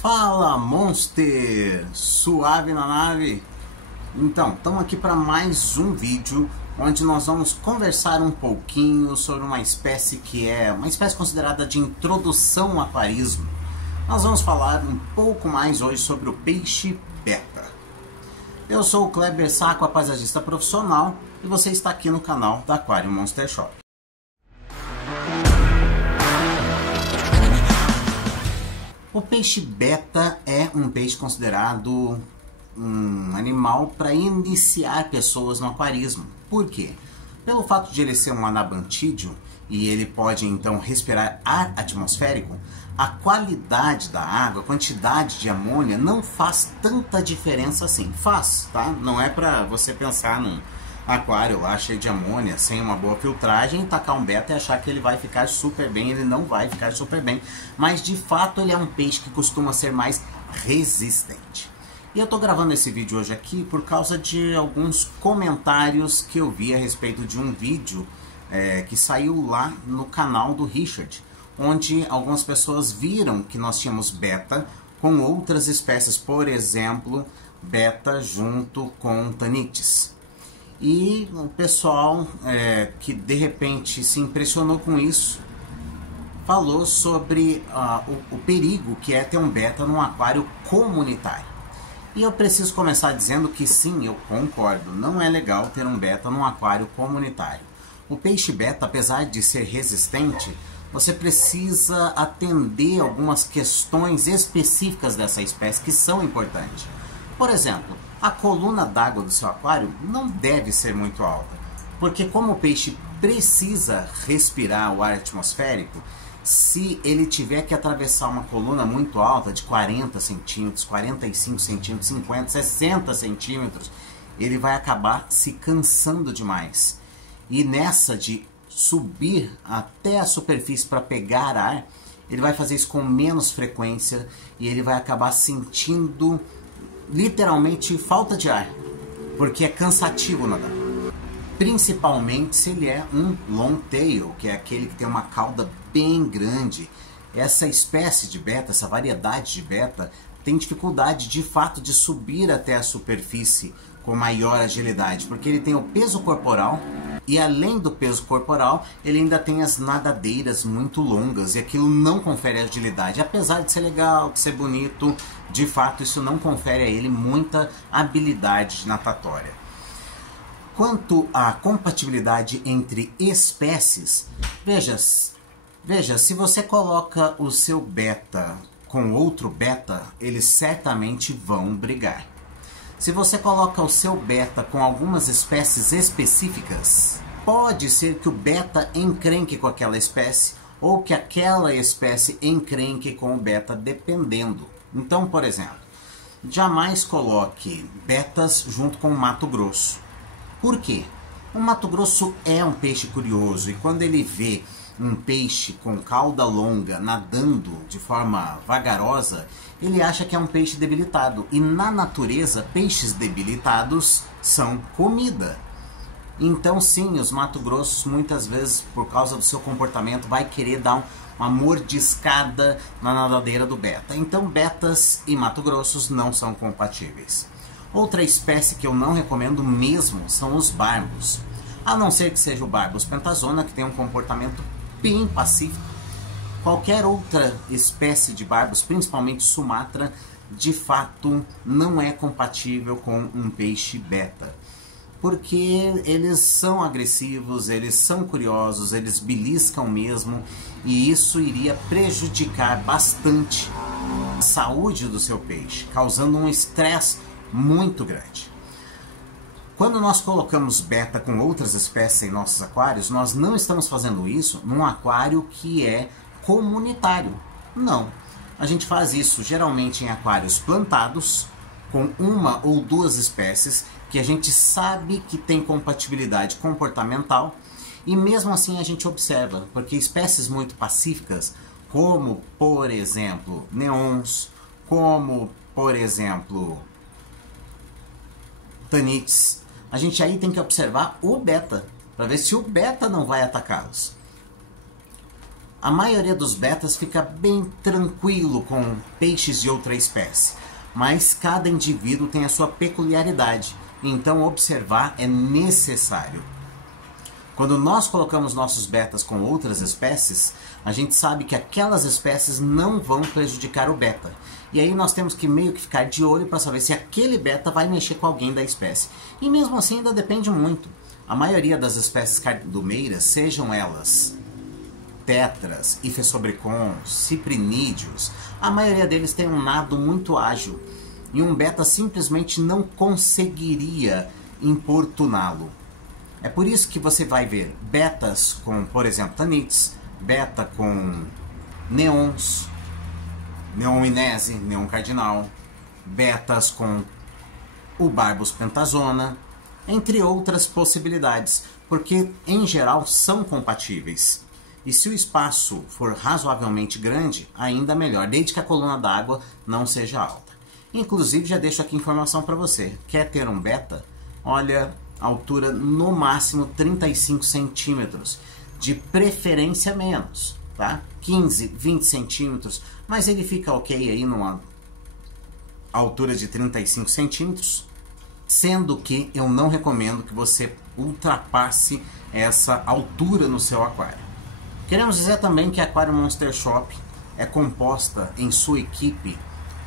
Fala, Monster! Suave na nave? Então, estamos aqui para mais um vídeo onde nós vamos conversar um pouquinho sobre uma espécie que é uma espécie considerada de introdução ao aquarismo. Nós vamos falar um pouco mais hoje sobre o peixe beta. Eu sou o Kleber Saco, paisagista profissional, e você está aqui no canal da Aquarium Monster Shop. O peixe beta é um peixe considerado um animal para iniciar pessoas no aquarismo. Por quê? Pelo fato de ele ser um anabantídeo e ele pode então respirar ar atmosférico, a qualidade da água, a quantidade de amônia não faz tanta diferença assim. Faz, tá? Não é para você pensar num aquário lá cheio de amônia, sem uma boa filtragem, e tacar um beta e achar que ele vai ficar super bem. Ele não vai ficar super bem, mas de fato ele é um peixe que costuma ser mais resistente. E eu tô gravando esse vídeo hoje aqui por causa de alguns comentários que eu vi a respeito de um vídeo que saiu lá no canal do Richard, onde algumas pessoas viram que nós tínhamos beta com outras espécies, por exemplo, beta junto com tanites. E o pessoal que de repente se impressionou com isso, falou sobre o perigo que é ter um beta num aquário comunitário. E eu preciso começar dizendo que sim, eu concordo, não é legal ter um beta num aquário comunitário. O peixe beta, apesar de ser resistente, você precisa atender algumas questões específicas dessa espécie que são importantes. Por exemplo, a coluna d'água do seu aquário não deve ser muito alta, porque como o peixe precisa respirar o ar atmosférico, se ele tiver que atravessar uma coluna muito alta de 40 centímetros, 45 centímetros, 50, 60 centímetros, ele vai acabar se cansando demais. E nessa de subir até a superfície para pegar ar, ele vai fazer isso com menos frequência e ele vai acabar sentindo literalmente falta de ar, porque é cansativo nadar. Principalmente se ele é um long tail, que é aquele que tem uma cauda bem grande. Essa espécie de beta, essa variedade de beta, tem dificuldade de fato de subir até a superfície com maior agilidade, porque ele tem o peso corporal e além do peso corporal, ele ainda tem as nadadeiras muito longas e aquilo não confere agilidade. Apesar de ser legal, de ser bonito, de fato isso não confere a ele muita habilidade natatória. Quanto à compatibilidade entre espécies, veja, se você coloca o seu beta com outro beta, eles certamente vão brigar. Se você coloca o seu beta com algumas espécies específicas, pode ser que o beta encrenque com aquela espécie ou que aquela espécie encrenque com o beta, dependendo. Então, por exemplo, jamais coloque betas junto com o Mato Grosso. Por quê? O Mato Grosso é um peixe curioso e quando ele vê um peixe com cauda longa nadando de forma vagarosa, ele acha que é um peixe debilitado. E na natureza, peixes debilitados são comida. Então sim, os Mato Grossos muitas vezes, por causa do seu comportamento, vai querer dar uma mordiscada na nadadeira do beta. Então betas e Mato Grossos não são compatíveis. Outra espécie que eu não recomendo mesmo são os barbos. A não ser que seja o barbos pentazona, que tem um comportamento bem pacífico. Qualquer outra espécie de barbos, principalmente Sumatra, de fato não é compatível com um peixe beta. Porque eles são agressivos, eles são curiosos, eles beliscam mesmo, e isso iria prejudicar bastante a saúde do seu peixe, causando um estresse muito grande. Quando nós colocamos beta com outras espécies em nossos aquários, nós não estamos fazendo isso num aquário que é comunitário. Não. A gente faz isso geralmente em aquários plantados, com uma ou duas espécies que a gente sabe que tem compatibilidade comportamental, e mesmo assim a gente observa, porque espécies muito pacíficas, como por exemplo neons, como por exemplo tanites, a gente aí tem que observar o beta, para ver se o beta não vai atacá-los. A maioria dos betas fica bem tranquilo com peixes de outra espécie, mas cada indivíduo tem a sua peculiaridade, então observar é necessário. Quando nós colocamos nossos betas com outras espécies, a gente sabe que aquelas espécies não vão prejudicar o beta. E aí nós temos que meio que ficar de olho para saber se aquele beta vai mexer com alguém da espécie. E mesmo assim ainda depende muito. A maioria das espécies cardomeiras, sejam elas tetras, ifesobricons, ciprinídeos, a maioria deles tem um nado muito ágil. E um beta simplesmente não conseguiria importuná-lo. É por isso que você vai ver betas com, por exemplo, tanites, beta com neons, neon inese, neon cardinal, betas com o barbus pentazona, entre outras possibilidades, porque em geral são compatíveis. E se o espaço for razoavelmente grande, ainda melhor, desde que a coluna d'água não seja alta. Inclusive, já deixo aqui informação para você. Quer ter um beta? Olha, altura no máximo 35 centímetros, de preferência menos, tá? 15, 20 centímetros, mas ele fica ok aí numa altura de 35 centímetros, sendo que eu não recomendo que você ultrapasse essa altura no seu aquário. Queremos dizer também que a Aquarium Monster Shop é composta em sua equipe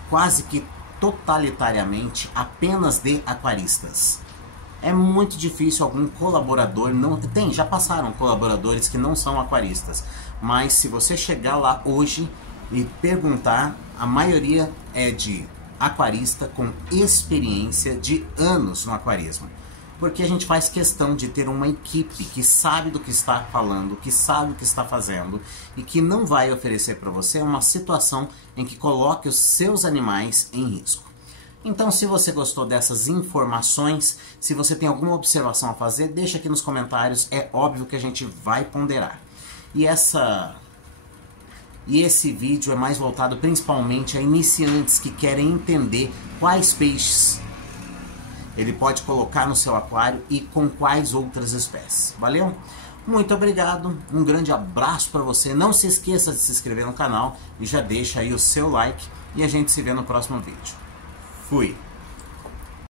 quase que totalitariamente apenas de aquaristas. É muito difícil algum colaborador, não tem, já passaram colaboradores que não são aquaristas, mas se você chegar lá hoje e perguntar, a maioria é de aquarista com experiência de anos no aquarismo. Porque a gente faz questão de ter uma equipe que sabe do que está falando, que sabe o que está fazendo e que não vai oferecer para você uma situação em que coloque os seus animais em risco. Então, se você gostou dessas informações, se você tem alguma observação a fazer, deixa aqui nos comentários, é óbvio que a gente vai ponderar. E esse vídeo é mais voltado principalmente a iniciantes que querem entender quais peixes ele pode colocar no seu aquário e com quais outras espécies. Valeu? Muito obrigado, um grande abraço para você. Não se esqueça de se inscrever no canal e já deixa aí o seu like e a gente se vê no próximo vídeo. Fui!